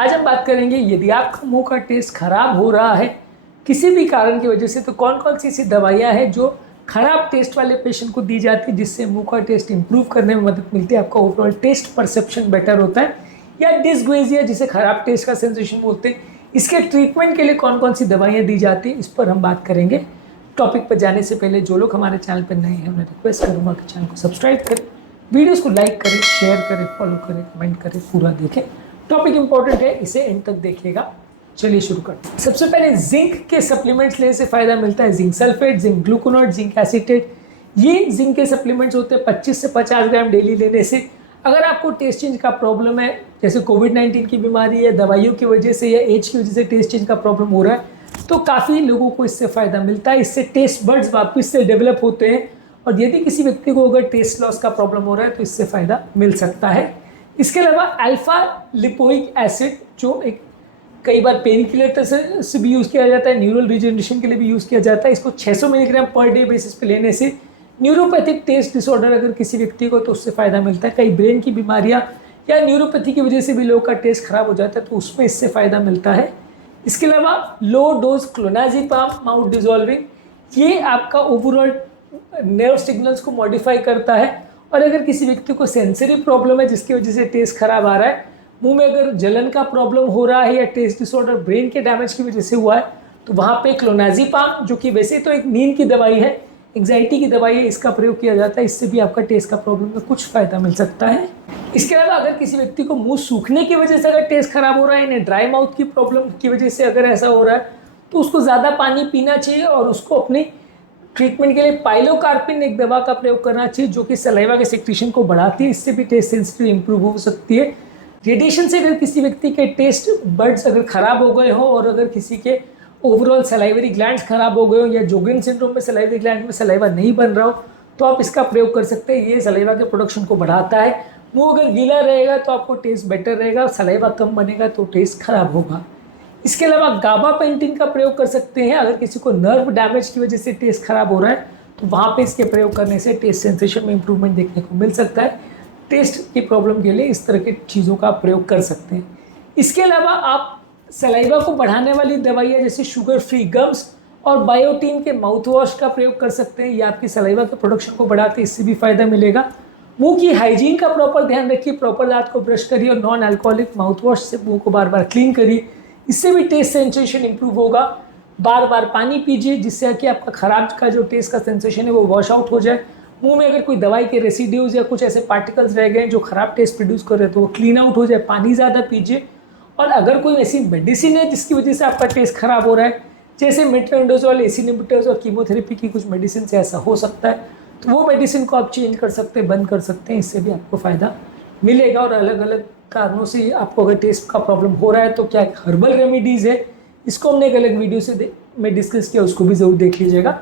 आज हम बात करेंगे यदि आपका मुंह का टेस्ट खराब हो रहा है किसी भी कारण की वजह से, तो कौन कौन सी ऐसी दवाइयाँ हैं जो खराब टेस्ट वाले पेशेंट को दी जाती है जिससे मुंह का टेस्ट इंप्रूव करने में मदद मिलती है, आपका ओवरऑल टेस्ट परसेप्शन बेटर होता है। या डिसग्वेजिया जिसे खराब टेस्ट का सेंसेशन बोलते हैं, इसके ट्रीटमेंट के लिए कौन कौन सी दवाइयाँ दी जाती हैं, इस पर हम बात करेंगे। टॉपिक पर जाने से पहले जो लोग हमारे चैनल पर नए हैं उन्हें रिक्वेस्ट करूँगा कि चैनल को सब्सक्राइब करें, वीडियोज़ को लाइक करें, शेयर करें, फॉलो करें, कमेंट करें, पूरा देखें। टॉपिक इंपॉर्टेंट है, इसे एंड तक देखिएगा। चलिए शुरू करते हैं। सबसे पहले जिंक के सप्लीमेंट्स लेने से फायदा मिलता है। Zinc sulphate, zinc gluconate, zinc acetate, ये जिंक के सप्लीमेंट्स होते हैं 25 से 50 ग्राम डेली लेने से। अगर आपको टेस्ट चेंज का प्रॉब्लम है, जैसे कोविड-19 की बीमारी या दवाइयों की वजह से या एज की वजह से टेस्ट चेंज का प्रॉब्लम हो रहा है, तो काफ़ी लोगों को इससे फ़ायदा मिलता है। इससे टेस्ट बड्स वापस से डेवलप होते हैं और यदि किसी व्यक्ति को अगर टेस्ट लॉस का प्रॉब्लम हो रहा है तो इससे फ़ायदा मिल सकता है। इसके अलावा अल्फा लिपोइक एसिड, जो एक कई बार पेन किलर से भी यूज़ किया जाता है, न्यूरल रिजनरेशन के लिए भी यूज़ किया जाता है। इसको 600 मिलीग्राम पर डे बेसिस पे लेने से न्यूरोपैथिक टेस्ट डिसऑर्डर अगर किसी व्यक्ति को, तो उससे फ़ायदा मिलता है। कई ब्रेन की बीमारियां या न्यूरोपैथी की वजह से भी लोगों का टेस्ट खराब हो जाता है, तो उसमें इससे फ़ायदा मिलता है। इसके अलावा low dose clonazepam mouth dissolving, ये आपका ओवरऑल नर्व सिग्नल्स को मॉडिफाई करता है। और अगर किसी व्यक्ति को सेंसरी प्रॉब्लम है जिसकी वजह से टेस्ट खराब आ रहा है, मुंह में अगर जलन का प्रॉब्लम हो रहा है या टेस्ट डिसऑर्डर ब्रेन के डैमेज की वजह से हुआ है, तो वहाँ पे क्लोनाजिपाम, जो कि वैसे तो एक नींद की दवाई है, एंग्जाइटी की दवाई है, इसका प्रयोग किया जाता है। इससे भी आपका टेस्ट का प्रॉब्लम में कुछ फ़ायदा मिल सकता है। इसके अलावा अगर किसी व्यक्ति को मुंह सूखने की वजह से अगर टेस्ट खराब हो रहा है, यानी ड्राई माउथ की प्रॉब्लम की वजह से अगर ऐसा हो रहा है, तो उसको ज़्यादा पानी पीना चाहिए और उसको अपनी ट्रीटमेंट के लिए पाइलोकार्पिन एक दवा का प्रयोग करना चाहिए, जो कि सलाइवा के सेक्रेशन को बढ़ाती है। इससे भी टेस्ट सेंसिटिविटी इंप्रूव हो सकती है। रेडिएशन से अगर किसी व्यक्ति के टेस्ट बड्स अगर ख़राब हो गए हो और अगर किसी के ओवरऑल सलाइवरी ग्लैंड्स खराब हो गए हो या जोगिन सिंड्रोम में सलाइवरी ग्लैंड में सलाइवा नहीं बन रहा हो, तो आप इसका प्रयोग कर सकते हैं। ये सलाइवा के प्रोडक्शन को बढ़ाता है। मुंह अगर गीला रहेगा तो आपको टेस्ट बेटर रहेगा, सलाइवा कम बनेगा तो टेस्ट खराब होगा। इसके अलावा गाबापेंटिन का प्रयोग कर सकते हैं। अगर किसी को नर्व डैमेज की वजह से टेस्ट खराब हो रहा है, तो वहाँ पे इसके प्रयोग करने से टेस्ट सेंसेशन में इंप्रूवमेंट देखने को मिल सकता है। टेस्ट की प्रॉब्लम के लिए इस तरह की चीज़ों का प्रयोग कर सकते हैं। इसके अलावा आप सलाइवा को बढ़ाने वाली दवाइयाँ जैसे शुगर फ्री गम्स और बायोटीन के माउथ वॉश का प्रयोग कर सकते हैं। ये आपकी सलाइवा के प्रोडक्शन को बढ़ाते हैं, इससे भी फ़ायदा मिलेगा। मुंह की हाइजीन का प्रॉपर ध्यान रखिए, प्रॉपर दांत को ब्रश करिए और नॉन अल्कोहलिक माउथ वॉश से मुंह को बार बार क्लीन करिए। इससे भी टेस्ट सेंसेशन इंप्रूव होगा। बार बार पानी पीजिए जिससे कि आपका खराब का जो टेस्ट का सेंसेशन है वो वॉश आउट हो जाए। मुंह में अगर कोई दवाई के रेसिड्यूज या कुछ ऐसे पार्टिकल्स रह गए जो खराब टेस्ट प्रोड्यूस कर रहे हैं, तो वो क्लीन आउट हो जाए। पानी ज़्यादा पीजिए। और अगर कोई ऐसी मेडिसिन है जिसकी वजह से आपका टेस्ट खराब हो रहा है, जैसे मेट्रोनिडाज़ोल, एसी इनहिबिटर्स और कीमोथेरेपी की कुछ मेडिसिन से ऐसा हो सकता है, तो वो मेडिसिन को आप चेंज कर सकते हैं, बंद कर सकते हैं। इससे भी आपको फ़ायदा मिलेगा। और अलग अलग कारणों से आपको अगर टेस्ट का प्रॉब्लम हो रहा है, तो क्या हर्बल रेमेडीज़ है, इसको हमने एक अलग वीडियो से में डिस्कस किया, उसको भी ज़रूर देख लीजिएगा।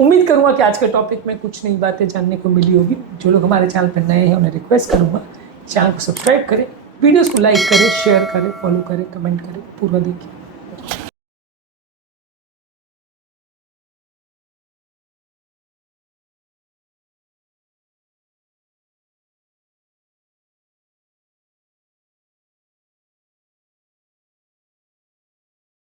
उम्मीद करूँगा कि आज के टॉपिक में कुछ नई बातें जानने को मिली होगी। जो लोग हमारे चैनल पर नए हैं उन्हें रिक्वेस्ट करूँगा चैनल को सब्सक्राइब करें, वीडियोज़ को लाइक करें, शेयर करें, फॉलो करें, कमेंट करें, पूरा देखिए।